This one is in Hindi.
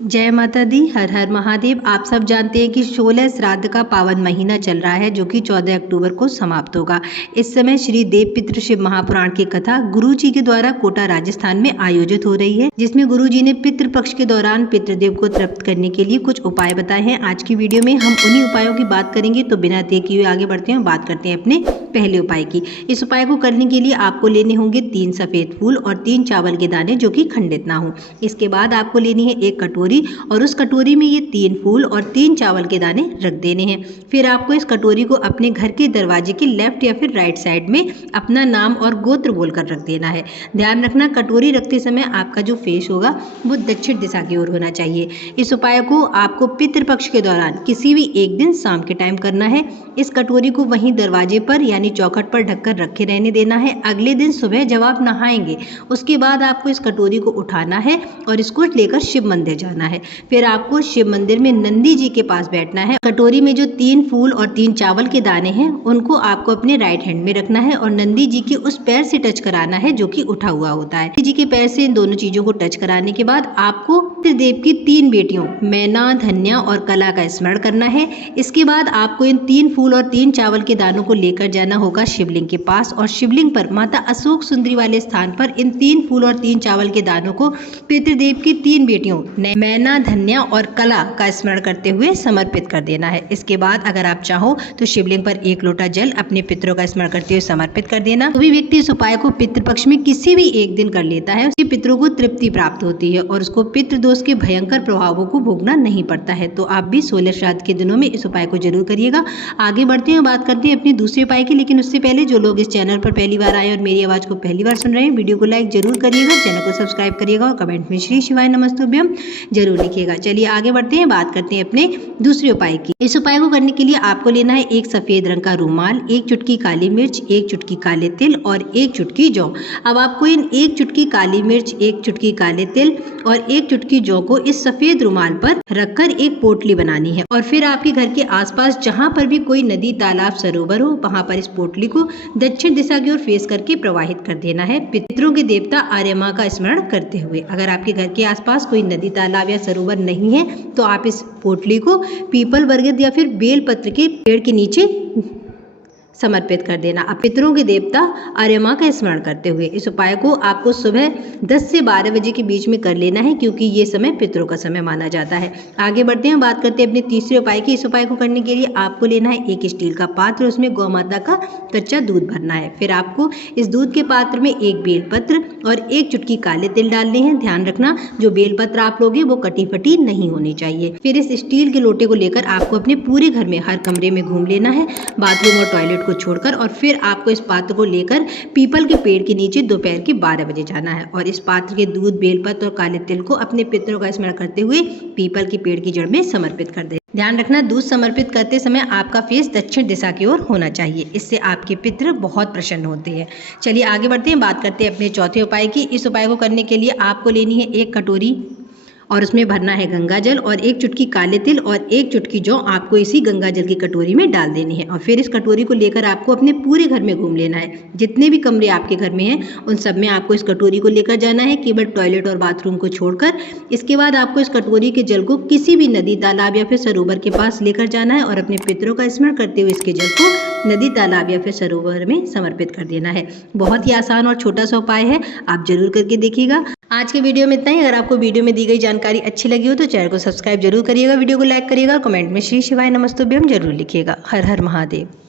जय माता दी। हर हर महादेव। आप सब जानते हैं कि 16 श्राद्ध का पावन महीना चल रहा है जो कि 14 अक्टूबर को समाप्त होगा। इस समय श्री देव पितृ शिव महापुराण की कथा गुरु जी के द्वारा कोटा राजस्थान में आयोजित हो रही है, जिसमें गुरु जी ने पितृ पक्ष के दौरान पितृदेव को तृप्त करने के लिए कुछ उपाय बताए हैं। आज की वीडियो में हम उन्हीं उपायों की बात करेंगे। तो बिना देर किए आगे बढ़ते हैं, बात करते हैं अपने पहले उपाय की। इस उपाय को करने के लिए आपको लेने होंगे 3 सफेद फूल और 3 चावल के दाने जो कि खंडित ना हो। इसके बाद आपको लेनी है एक कटोरी और उस कटोरी में ये 3 फूल और 3 चावल के दाने रख देने हैं। फिर आपको इस कटोरी को अपने घर के दरवाजे के लेफ्ट या फिर राइट साइड में अपना नाम और गोत्र बोलकर रख देना है। ध्यान रखना, कटोरी रखते समय आपका जो फेस होगा वो दक्षिण दिशा की ओर होना चाहिए। इस उपाय को आपको पितृपक्ष के दौरान किसी भी एक दिन शाम के टाइम करना है। इस कटोरी को वहीं दरवाजे पर यानी चौखट पर ढककर रखे रहने देना है। अगले दिन सुबह जब आप नहाएंगे उसके बाद आपको इस कटोरी को उठाना है और इसको लेकर शिव मंदिर जाना है। फिर आपको शिव मंदिर में नंदी जी के पास बैठना है। कटोरी में जो 3 फूल और 3 चावल के दाने हैं उनको आपको अपने राइट हैंड में रखना है और नंदी जी के उस पैर से टच कराना है जो कि उठा हुआ होता है। नंदी जी के पैर से इन दोनों चीजों को टच कराने के बाद आपको पितृदेव की 3 बेटियों मैना, धन्या और कला का स्मरण करना है। इसके बाद आपको इन 3 फूल और 3 चावल के दानों को लेकर जाना होगा शिवलिंग के पास और शिवलिंग पर माता अशोक सुंदरी वाले स्थान पर इन 3 फूल और 3 चावल के दानों को पितृदेव की 3 बेटियों मैना, धन्या और कला का स्मरण करते हुए समर्पित कर देना है। इसके बाद अगर आप चाहो तो शिवलिंग पर 1 लोटा जल अपने पितरों का स्मरण करते हुए समर्पित कर देना। कोई व्यक्ति इस उपाय को पितृपक्ष में किसी भी एक दिन कर लेता है, उसके पितरों को तृप्ति प्राप्त होती है और उसको पितृदोष के भयंकर प्रभावों को भोगना नहीं पड़ता है। तो आप भी 16 श्राद्ध के दिनों में इस उपाय को जरूर करिएगा। आगे बढ़ते हैं, बात करते हैं अपने दूसरे उपाय की। लेकिन उससे पहले जो लोग इस चैनल पर पहली बार आए और मेरी आवाज को पहली बार सुन रहे हैं, वीडियो को लाइक जरूर करिएगा, चैनल को सब्सक्राइब करिएगा और कमेंट में श्री शिवाय नमस्तुभ्यम जरूर लिखिएगा। चलिए आगे बढ़ते हैं, बात करते हैं अपने दूसरे उपाय की। इस उपाय को करने के लिए आपको लेना है एक सफेद रंग का रूमाल, 1 चुटकी काली मिर्च, 1 चुटकी काले तिल और 1 चुटकी जौ। अब आपको इन 1 चुटकी काली मिर्च, 1 चुटकी काले तिल और 1 चुटकी जौ को इस सफेद रूमाल पर रखकर एक पोटली बनानी है और फिर आपके घर के आसपास जहां पर भी कोई नदी, तालाब, सरोवर हो वहां पर इस पोटली को दक्षिण दिशा की ओर फेस करके प्रवाहित कर देना है, पितरों के देवता आर्य मां का स्मरण करते हुए। अगर आपके घर के आसपास कोई नदी, तालाब या सरोवर नहीं है तो आप इस पोटली को पीपल, बरगद या फिर बेल पत्र के पेड़ के नीचे समर्पित कर देना, अब पितरों के देवता आर्य मां का स्मरण करते हुए। इस उपाय को आपको सुबह 10 से 12 बजे के बीच में कर लेना है क्योंकि ये समय पितरों का समय माना जाता है। आगे बढ़ते हैं, बात करते हैं अपने तीसरे उपाय की। इस उपाय को करने के लिए आपको लेना है एक स्टील का पात्र, उसमें गौ माता का कच्चा दूध भरना है। फिर आपको इस दूध के पात्र में 1 बेलपत्र और 1 चुटकी काले तिल डालने हैं। ध्यान रखना, जो बेलपत्र आप लोगे वो कटी फटी नहीं होनी चाहिए। फिर इस स्टील के लोटे को लेकर आपको अपने पूरे घर में हर कमरे में घूम लेना है, बाथरूम और टॉयलेट को छोड़कर, और फिर आपको इस पात्र को लेकर पीपल के पेड़ के नीचे दोपहर के 12 बजे जाना है और इस पात्र के दूध, बेलपत्र और काले तिल को अपने पितरों का स्मरण करते हुए पीपल के पेड़ की जड़ में समर्पित कर दे। ध्यान रखना, दूध समर्पित करते समय आपका फेस दक्षिण दिशा की ओर होना चाहिए, इससे आपके पितृ बहुत प्रसन्न होते हैं। चलिए आगे बढ़ते हैं, बात करते हैं अपने चौथे उपाय की। इस उपाय को करने के लिए आपको लेनी है एक कटोरी और उसमें भरना है गंगा जल और 1 चुटकी काले तिल और 1 चुटकी जौ आपको इसी गंगा जल की कटोरी में डाल देनी है और फिर इस कटोरी को लेकर आपको अपने पूरे घर में घूम लेना है। जितने भी कमरे आपके घर में हैं उन सब में आपको इस कटोरी को लेकर जाना है, केवल टॉयलेट और बाथरूम को छोड़कर। इसके बाद आपको इस कटोरी के जल को किसी भी नदी, तालाब या फिर सरोवर के पास लेकर जाना है और अपने पितरों का स्मरण करते हुए इसके जल को नदी, तालाब या फिर सरोवर में समर्पित कर देना है। बहुत ही आसान और छोटा सा उपाय है, आप जरूर करके देखिएगा। आज के वीडियो में इतना ही। अगर आपको वीडियो में दी गई जानकारी अच्छी लगी हो तो चैनल को सब्सक्राइब जरूर करिएगा, वीडियो को लाइक करिएगा, कमेंट में श्री शिवाय नमस्तुभ्यम जरूर लिखिएगा। हर हर महादेव।